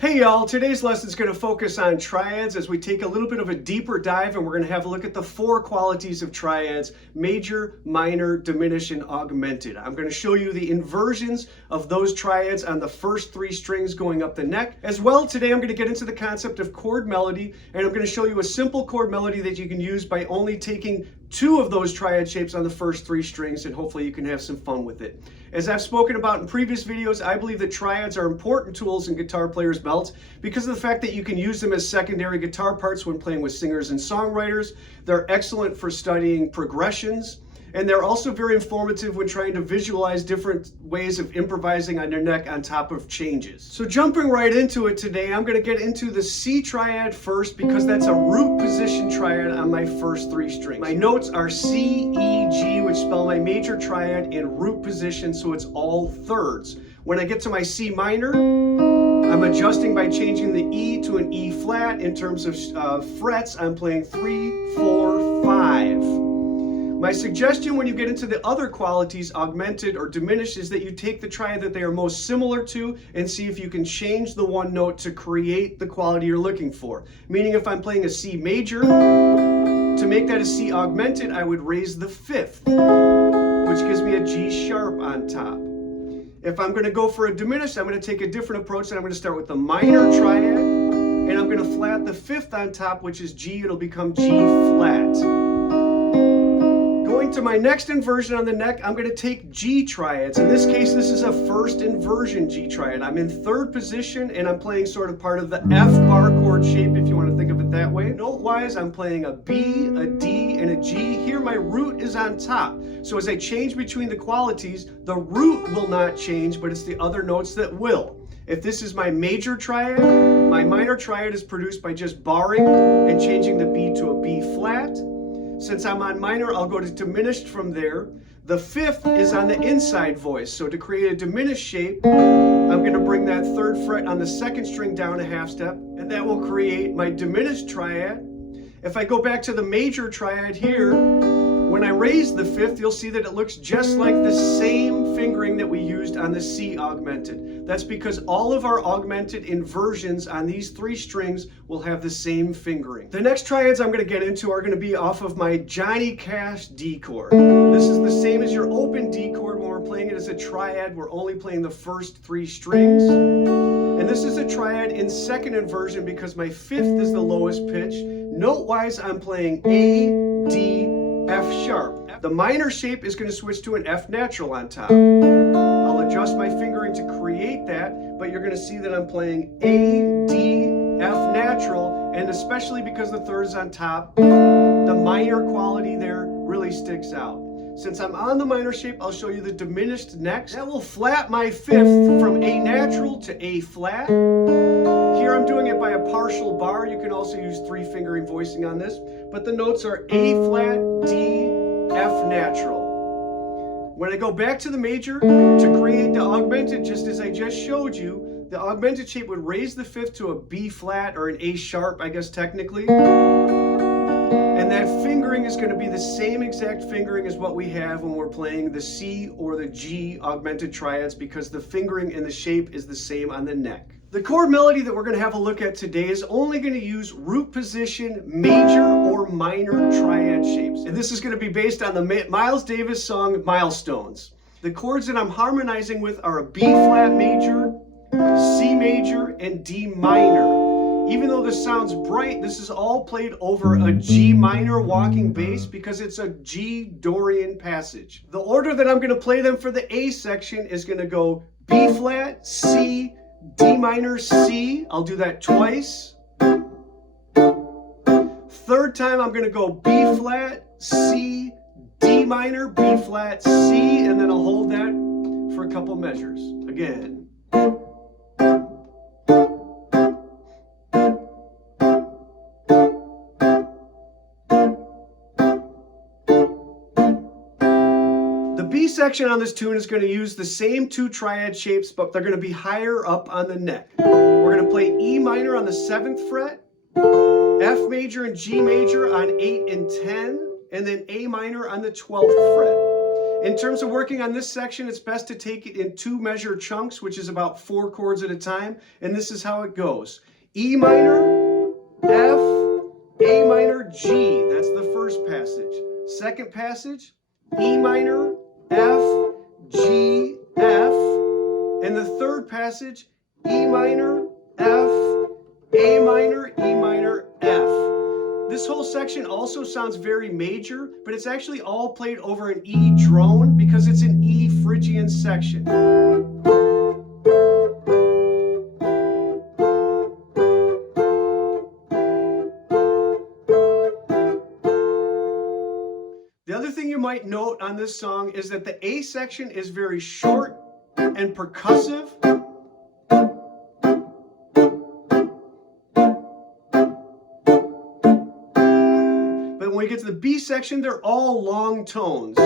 Hey y'all, today's lesson is going to focus on triads as we take a little bit of a deeper dive, and we're going to have a look at the four qualities of triads: major, minor, diminished, and augmented. I'm going to show you the inversions of those triads on the first three strings going up the neck. As well, today I'm going to get into the concept of chord melody, and I'm going to show you a simple chord melody that you can use by only taking two of those triad shapes on the first three strings, and hopefully you can have some fun with it. As I've spoken about in previous videos, I believe that triads are important tools in guitar players' belts because of the fact that you can use them as secondary guitar parts when playing with singers and songwriters. They're excellent for studying progressions, and they're also very informative when trying to visualize different ways of improvising on your neck on top of changes. So jumping right into it today, I'm going to get into the C triad first because that's a root position triad on my first three strings. My notes are C, E, G, which spell my major triad in root position, so it's all thirds. When I get to my C minor, I'm adjusting by changing the E to an E flat. In terms of frets, I'm playing 3, 4, 5. My suggestion when you get into the other qualities, augmented or diminished, is that you take the triad that they are most similar to and see if you can change the one note to create the quality you're looking for. Meaning if I'm playing a C major, to make that a C augmented, I would raise the fifth, which gives me a G sharp on top. If I'm going to go for a diminished, I'm going to take a different approach, and I'm going to start with the minor triad, and I'm going to flat the fifth on top, which is G. It'll become G flat. Going to my next inversion on the neck, I'm going to take G triads. In this case, this is a first inversion G triad. I'm in third position, and I'm playing sort of part of the F bar chord shape, if you want to think of it that way. Note-wise, I'm playing a B, a D, and a G. Here, my root is on top. So as I change between the qualities, the root will not change, but it's the other notes that will. If this is my major triad, my minor triad is produced by just barring and changing the B to a B flat. Since I'm on minor, I'll go to diminished from there. The fifth is on the inside voice. So to create a diminished shape, I'm going to bring that third fret on the second string down a half step, and that will create my diminished triad. If I go back to the major triad here, when I raise the fifth, you'll see that it looks just like the same fingering that we used on the C augmented. That's because all of our augmented inversions on these three strings will have the same fingering. The next triads I'm going to get into are going to be off of my Johnny Cash D chord. This is the same as your open D chord. When we're playing it as a triad, we're only playing the first three strings. And this is a triad in second inversion because my fifth is the lowest pitch. Note-wise, I'm playing A, D, F sharp. The minor shape is going to switch to an F natural on top. I'll adjust my fingering to create that, but you're going to see that I'm playing A, D, F natural, and especially because the third is on top, the minor quality there really sticks out. Since I'm on the minor shape, I'll show you the diminished next. That will flat my fifth from A natural to A flat. Here I'm doing it by a partial bar. You can also use three fingering voicing on this, but the notes are A flat, D, F natural. When I go back to the major to create the augmented, just as I just showed you, the augmented shape would raise the fifth to a B flat or an A sharp, I guess technically. And that fingering is going to be the same exact fingering as what we have when we're playing the C or the G augmented triads, because the fingering and the shape is the same on the neck. The chord melody that we're going to have a look at today is only going to use root position, major or minor triad shapes. And this is going to be based on the Miles Davis song, Milestones. The chords that I'm harmonizing with are a B flat major, C major, and D minor. Even though this sounds bright, this is all played over a G minor walking bass because it's a G Dorian passage. The order that I'm going to play them for the A section is going to go B flat, C, D minor, C. I'll do that twice. Third time I'm going to go B flat, C, D minor, B flat, C, and then I'll hold that for a couple measures. Again. Section on this tune is going to use the same two triad shapes, but they're going to be higher up on the neck. We're going to play E minor on the 7th fret, F major and G major on 8 and 10, and then A minor on the 12th fret. In terms of working on this section, it's best to take it in 2 measure chunks, which is about 4 chords at a time. And this is how it goes. E minor, F, A minor, G. That's the first passage. Second passage, E minor, F, G, F. And the third passage, E minor, F, A minor, E minor, F. This whole section also sounds very major, but it's actually all played over an E drone because it's an E Phrygian section. The other thing you might note on this song is that the A section is very short and percussive. But when we get to the B section, they're all long tones.